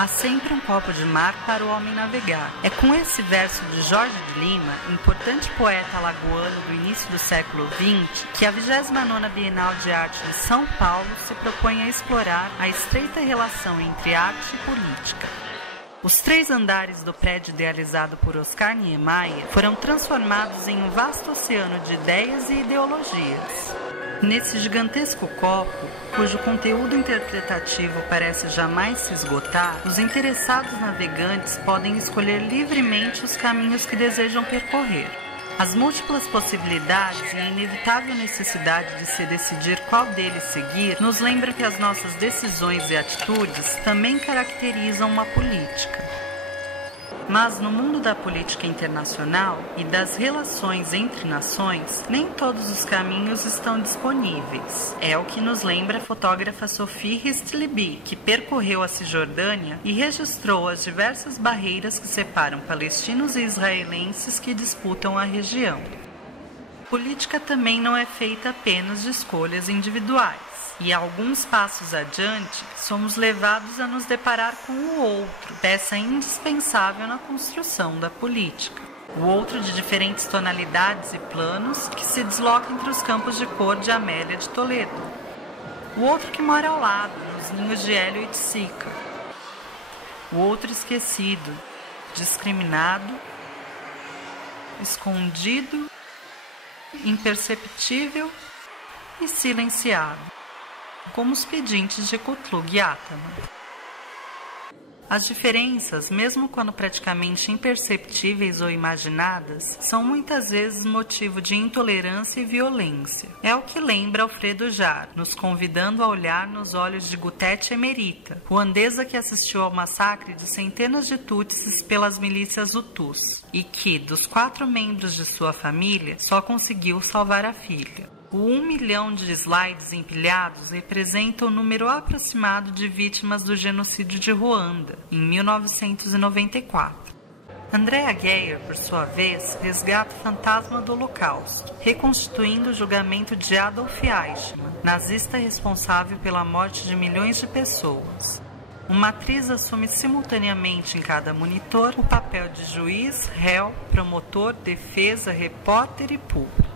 Há sempre um copo de mar para o homem navegar. É com esse verso de Jorge de Lima, importante poeta alagoano do início do século XX, que a 29ª Bienal de Arte de São Paulo se propõe a explorar a estreita relação entre arte e política. Os 3 andares do prédio idealizado por Oscar Niemeyer foram transformados em um vasto oceano de ideias e ideologias. Nesse gigantesco copo, cujo conteúdo interpretativo parece jamais se esgotar, os interessados navegantes podem escolher livremente os caminhos que desejam percorrer. As múltiplas possibilidades e a inevitável necessidade de se decidir qual deles seguir nos lembram que as nossas decisões e atitudes também caracterizam uma política. Mas no mundo da política internacional e das relações entre nações, nem todos os caminhos estão disponíveis. É o que nos lembra a fotógrafa Sophie Ristelby, que percorreu a Cisjordânia e registrou as diversas barreiras que separam palestinos e israelenses que disputam a região. Política também não é feita apenas de escolhas individuais. E alguns passos adiante, somos levados a nos deparar com o outro, peça indispensável na construção da política. O outro de diferentes tonalidades e planos que se desloca entre os campos de cor de Amélia de Toledo. O outro que mora ao lado, nos ninhos de Hélio e de Sica. O outro esquecido, discriminado, escondido, imperceptível e silenciado, como os pedintes de Kutlug Yatama. As diferenças, mesmo quando praticamente imperceptíveis ou imaginadas, são muitas vezes motivo de intolerância e violência. É o que lembra Alfredo Jarr, nos convidando a olhar nos olhos de Gutete Emerita, ruandesa que assistiu ao massacre de centenas de tutsis pelas milícias Hutus, e que, dos 4 membros de sua família, só conseguiu salvar a filha. O 1 milhão de slides empilhados representa o número aproximado de vítimas do genocídio de Ruanda, em 1994. Andrea Geyer, por sua vez, resgata o fantasma do Holocausto, reconstituindo o julgamento de Adolf Eichmann, nazista responsável pela morte de milhões de pessoas. Uma atriz assume simultaneamente em cada monitor o papel de juiz, réu, promotor, defesa, repórter e público.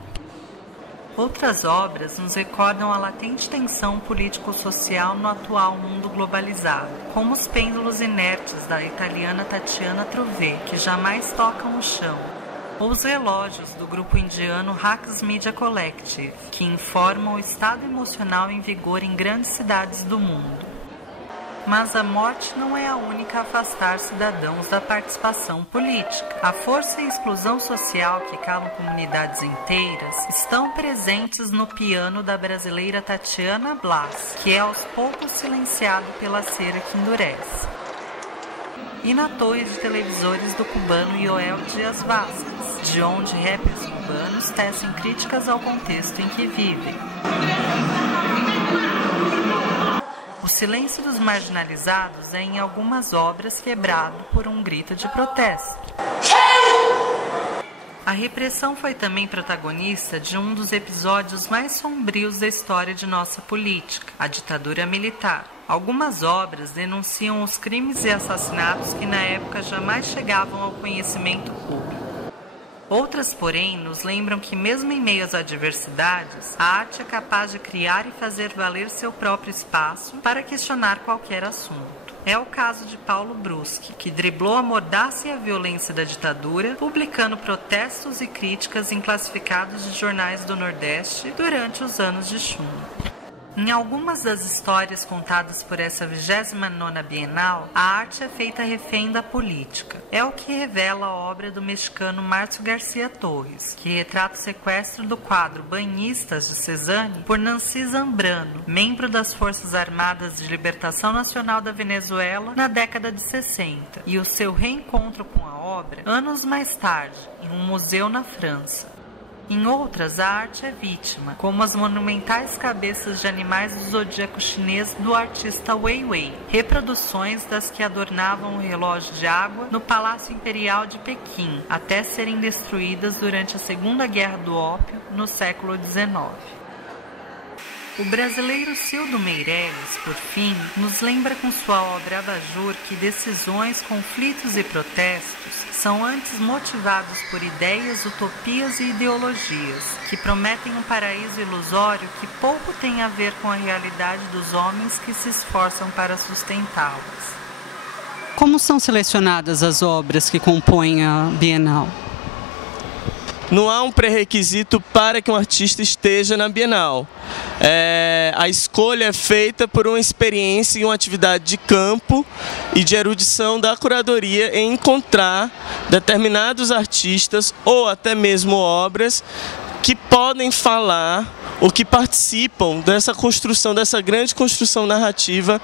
Outras obras nos recordam a latente tensão político-social no atual mundo globalizado, como Os Pêndulos Inertes, da italiana Tatiana Trouvé, que jamais tocam o chão, ou Os Relógios, do grupo indiano Rax Media Collective, que informam o estado emocional em vigor em grandes cidades do mundo. Mas a morte não é a única a afastar cidadãos da participação política. A força e exclusão social que calam comunidades inteiras estão presentes no piano da brasileira Tatiana Blas, que é aos poucos silenciado pela cera que endurece. E na torre de televisores do cubano Yoel Dias Vázquez, de onde rappers cubanos tecem críticas ao contexto em que vivem. O silêncio dos marginalizados é, em algumas obras, quebrado por um grito de protesto. A repressão foi também protagonista de um dos episódios mais sombrios da história de nossa política, a ditadura militar. Algumas obras denunciam os crimes e assassinatos que na época jamais chegavam ao conhecimento público. Outras, porém, nos lembram que mesmo em meio às adversidades, a arte é capaz de criar e fazer valer seu próprio espaço para questionar qualquer assunto. É o caso de Paulo Bruschi, que driblou a mordaça e a violência da ditadura, publicando protestos e críticas em classificados de jornais do Nordeste durante os anos de chumbo. Em algumas das histórias contadas por essa 29ª Bienal, a arte é feita refém da política. É o que revela a obra do mexicano Márcio García Torres, que retrata o sequestro do quadro Banhistas de Cezanne por Nancy Zambrano, membro das Forças Armadas de Libertação Nacional da Venezuela na década de 60, e o seu reencontro com a obra anos mais tarde, em um museu na França. Em outras, a arte é vítima, como as monumentais cabeças de animais do zodíaco chinês do artista Wei Wei, reproduções das que adornavam o relógio de água no Palácio Imperial de Pequim, até serem destruídas durante a Segunda Guerra do Ópio, no século XIX. O brasileiro Cildo Meireles, por fim, nos lembra com sua obra Abajur que decisões, conflitos e protestos são antes motivados por ideias, utopias e ideologias, que prometem um paraíso ilusório que pouco tem a ver com a realidade dos homens que se esforçam para sustentá-las. Como são selecionadas as obras que compõem a Bienal? Não há um pré-requisito para que um artista esteja na Bienal. A escolha é feita por uma experiência e uma atividade de campo e de erudição da curadoria em encontrar determinados artistas ou até mesmo obras que podem falar ou que participam dessa construção, dessa grande construção narrativa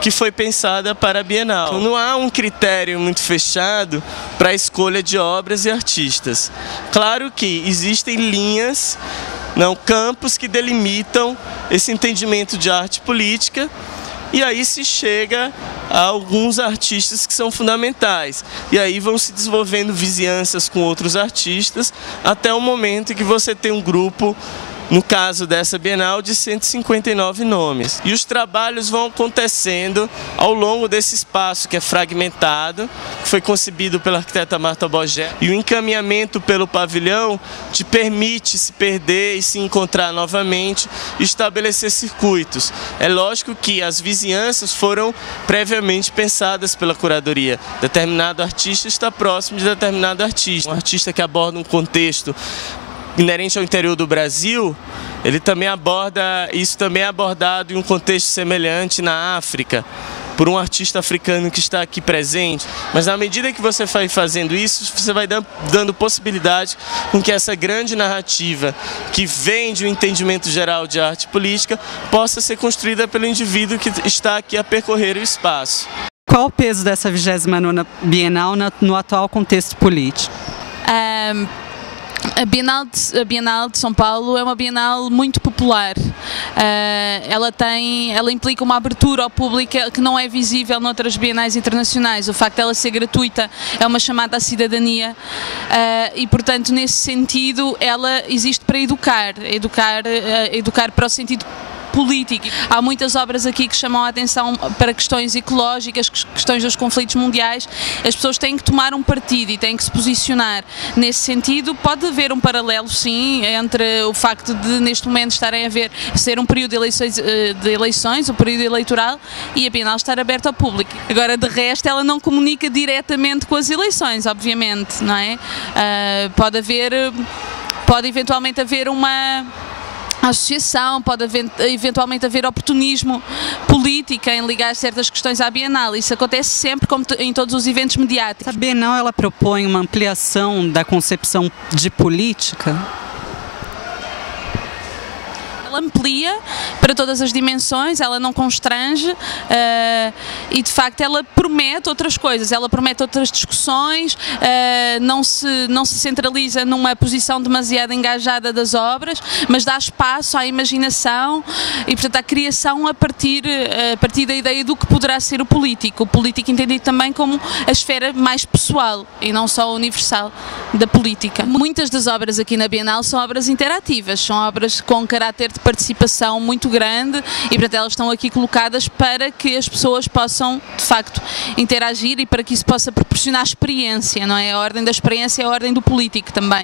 que foi pensada para a Bienal. Então, não há um critério muito fechado para a escolha de obras e artistas. Claro que existem linhas, campos que delimitam esse entendimento de arte política, e aí se chega a alguns artistas que são fundamentais. E aí vão se desenvolvendo vizinhanças com outros artistas, até o momento em que você tem um grupo, no caso dessa Bienal, de 159 nomes. E os trabalhos vão acontecendo ao longo desse espaço que é fragmentado, que foi concebido pela arquiteta Marta Bogé. E o encaminhamento pelo pavilhão te permite se perder e se encontrar novamente e estabelecer circuitos. É lógico que as vizinhanças foram previamente pensadas pela curadoria. Determinado artista está próximo de determinado artista. Um artista que aborda um contexto inerente ao interior do Brasil, ele também aborda, isso também é abordado em um contexto semelhante na África, por um artista africano que está aqui presente. Mas na medida que você vai fazendo isso, você vai dando possibilidade com que essa grande narrativa, que vem de um entendimento geral de arte política, possa ser construída pelo indivíduo que está aqui a percorrer o espaço. Qual o peso dessa 29ª Bienal no atual contexto político? A Bienal de São Paulo é uma Bienal muito popular. Ela implica uma abertura ao público que não é visível noutras bienais internacionais. O facto de ela ser gratuita é uma chamada à cidadania e, portanto, nesse sentido, ela existe para educar para o sentido político. Há muitas obras aqui que chamam a atenção para questões ecológicas, questões dos conflitos mundiais. As pessoas têm que tomar um partido e têm que se posicionar. Nesse sentido, pode haver um paralelo, sim, entre o facto de, neste momento, estarem a ser um período de eleições, um período eleitoral, e a Bienal estar aberta ao público. Agora, de resto, ela não comunica diretamente com as eleições, obviamente, não é? Pode eventualmente haver uma associação, pode eventualmente haver oportunismo político em ligar certas questões à Bienal. Isso acontece sempre, como em todos os eventos mediáticos. A Bienal, ela propõe uma ampliação da concepção de política? Ela amplia para todas as dimensões, ela não constrange e, de facto, ela promete outras coisas, ela promete outras discussões, não se centraliza numa posição demasiado engajada das obras, mas dá espaço à imaginação e, portanto, à criação a partir da ideia do que poderá ser o político entendido também como a esfera mais pessoal e não só universal da política. Muitas das obras aqui na Bienal são obras interativas, são obras com caráter de participação muito grande e, portanto, elas estão aqui colocadas para que as pessoas possam, de facto, interagir e para que isso possa proporcionar experiência, não é? A ordem da experiência é a ordem do político também.